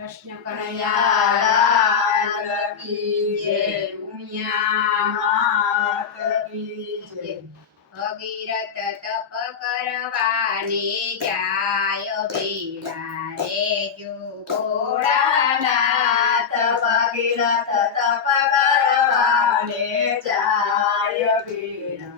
कृष्ण कन्हैया की जय। दुनिया मात की जय। भगीरथ तप करवाने जाय बेड़ा रे जो भोळानाथ। भगीरथ तप करवाने जाय बेड़ा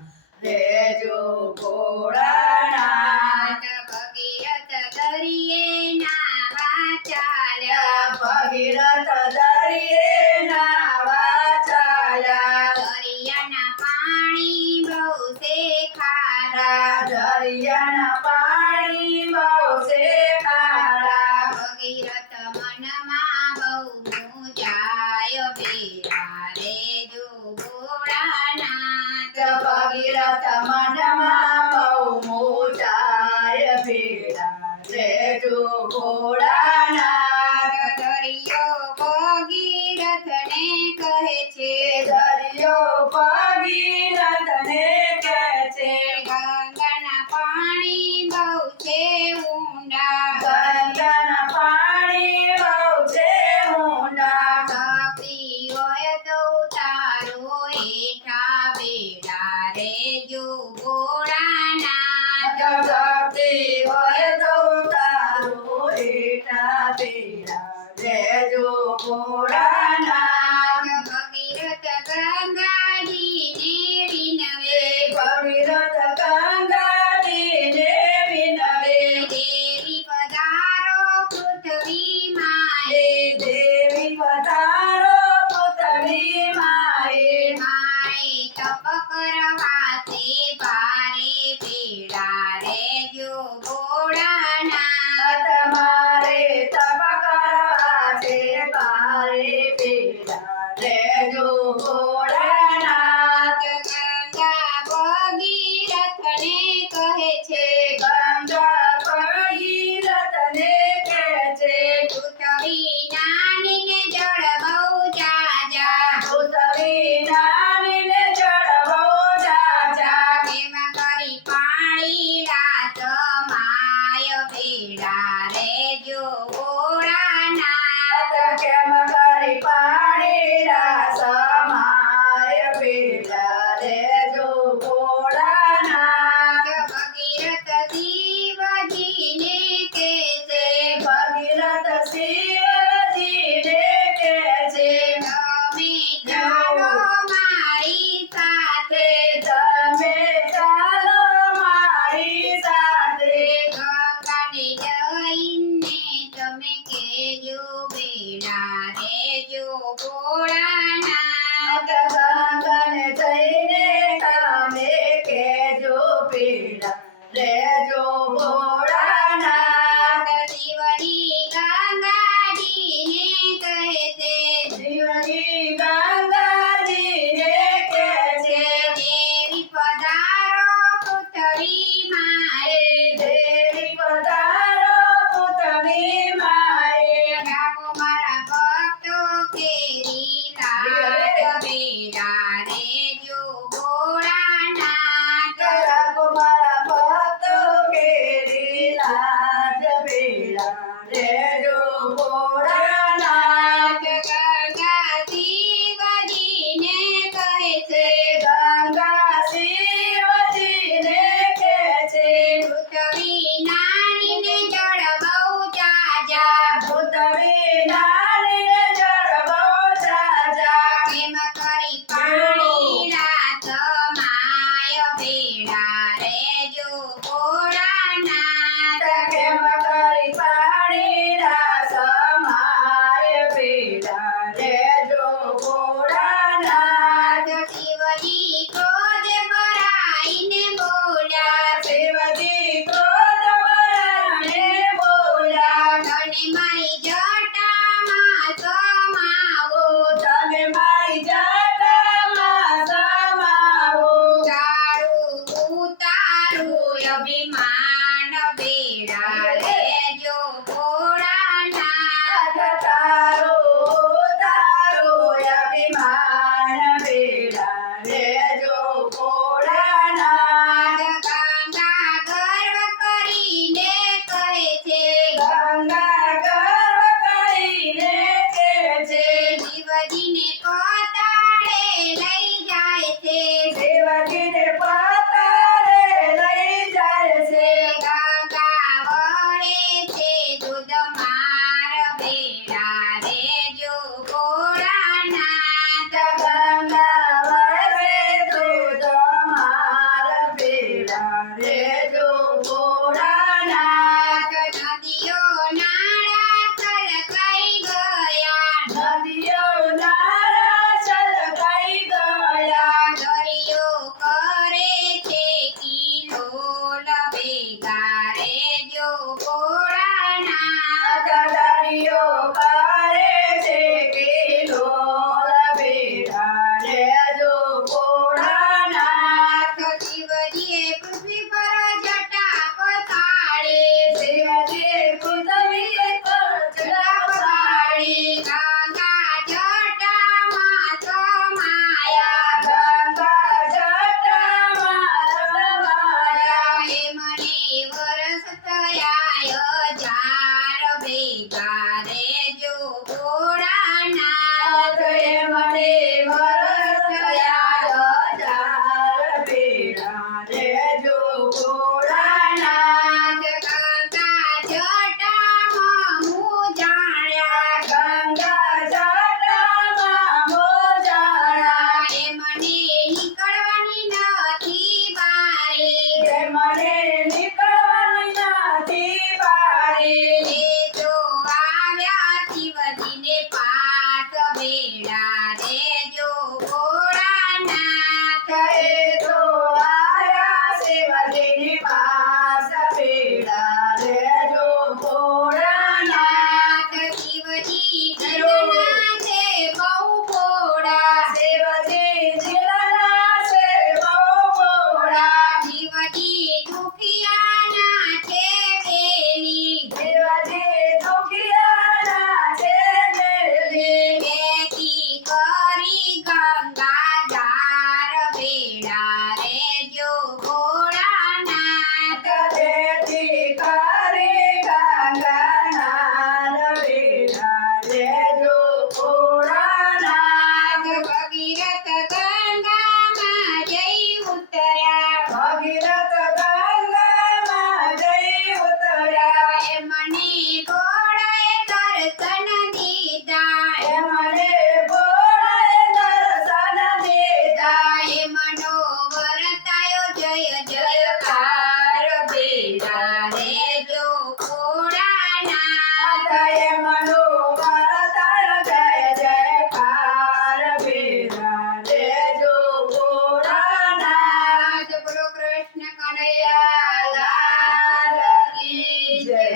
रे जो भोळानाथ। भगीरथ दरिये नावा चाल्या। भगीरथ दरिये नावा चाल्या। दरियाना पाणी बહુ से खारा। दरियाना पाणी બહુ से खारा। भगीरथ મનમાં બહુ મૂંઝાય બેડા રે જો ભોળાનાથ। ભગીરથ મનમાં બહુ મૂંઝાય બેડા રે જો ભોળાનાથ। દરિયો ભગીરથને કહે છે। દરિયો ભગીરથને કહે છે। ગંગાના પાણી બહુ છે ઊંડા। ગંગાના પાણી બહુ છે ઊંડા। શક્તિ હોય તો ઉતારો હેઠા બેડા રે જો ભોળાનાથ। શક્તિ હોય તો ઉતારો હેઠા બેડા રે જો ભોળાનાથ। ભગીરથ ગંગાજીને વિનવે। ભગીરથ ગંગાજીને વિનવે। દેવી પધારો પૃથ્વી માએ। દેવી પધારો પૃથ્વી માએ। માએ તપ કરવાથી ભારે બેડા રે જો ભોળાનાથ। મારે તપ કરવાથી ભારે બેડા રે જો ભોળાનાથ। ગંગા ભગીરથને કહે છે। ગંગા ભગીરથને કહે છે। પૃથ્વી નાની ને જળ બહુ જાજા। પૃથ્વી નાની ને જળ બહુ જાજા। એમાં કરી પાણી રાત માય બેડા રે જો ભોળાનાથ। કેમ કરી પાણી રાસ માય બેડા રે જો ભોળાનાથ। ભગીરથ શિવજીને કહે છે। ભગીરથ શિવજીને કહે છે। તમે ચાલો મારી સાથે। તમે ચાલો મારી સાથે। ગંગાને જઈને તમે કહેજો બેડા રે જો ભોળાનાથ। ગંગાને જઈને તમે કહેજો બેડા રે જો ભોળાનાથ। શિવજી ગંગાજીને કહે છે। શિવજી ગંગાજીને કહે છે। દેવી પધારો પૃથ્વી માએ। દેવી પધારો પૃથ્વી માએ। જાગો મારા ભક્તો કેરી લાજ બેડા રે જો ભોળાનાથ। જાગો મારા ભક્તો કેરી લાજ બેડા રે જો ભોળાનાથ। ગંગા શિવજીને કહે છે। ગંગા શિવજીને કહે છે। પૃથ્વી નાની ને જળ બહુ જાજા। પૃથ્વી નાની ને જળ બહુ જાજા। કેમ કરી પાણી રાત માય બેડા રે જો ભોળાનાથ। કેમ કરી પાણી રાસ માય બેડા રે જો ભોળાનાથ। શિવજી ક્રોધ ભરાઈને બોલ્યા। શિવજી ક્રોધ ભરાઈને બોલ્યા। તને મારી જટામાં સમાવો। તને મારી જટામાં સમાવો। તારું ઉતારું અભિમાન બેડા રે જો ભોળાનાથ। તારું ઉતારું અભિમાન બેડા રે જો ભોળાનાથ। ગંગા ગર્વ કરીને કહે છે। ગંગા ગર્વ રેજો ભોળાનાથ. નદીઓ નાળા છલકાઈ ગયા, નદીઓ નાળા છલકાઈ ગયા. દરિયો કરે છે કિલોલ, ભેગા રેજો ભોળાનાથ. દરિયો કરે છે કિલોલ, ભેગા રેજો ભોળાનાથ. શિવજીએ પૃથ્વી પર જટા પતાડી, શિવજીએ પૃથ્વી પર જટા પતાડી. ગંગા જટામાં સમાયા, ગંગા જટામાં સમાયા. એમને વરસ થયા હજાર, ભેગા રેજો ભોળાનાથ. એમને વરસ થયા હજાર, ભેગા રેજો ભોળાનાથ. ગંગા જટામાં મૂંઝાયા, ગંગા જટામાં મૂંઝાયા. એમને નીકળવાની નથી બારી, એમને નીકળવાની નથી બારી. એ તો આવ્યા શિવજીને પાસ, બેડા રેજો ભોળાનાથ. એ તો આવ્યા શિવજીની પાસ, બેડા રેજો ભોળાનાથ. શિવજી દિલના છે બહુ ભોળા, શિવજી દિલના છે બહુ ભોળા. શિવજી દુખિયાના છે બેલી, શિવજી દુખિયાના છે બેલી. બેટી કરી ગંગા ધાર, બેડા રેજો ભોળાનાથ. બેટી કરી ગંગાનાર, બેડા રેજો ભોળાનાથ. ભગીરથ ગંગામાં જઈ ઉતર્યા, ભગીરથ ગંગામાં જઈ ઉતર્યા. એમને ભોળાએ દર્શન દીધા, એમને ભોળાએ દર્શન દીધા. એમનો વર્તાયો જય જયકાર, બેડા રેજો ભોળાનાથ. એમનો વર્તાયો જય જયકાર, બેડા રેજો ભોળાનાથ. બોલો કૃષ્ણ કનૈયા લાલ કી જય.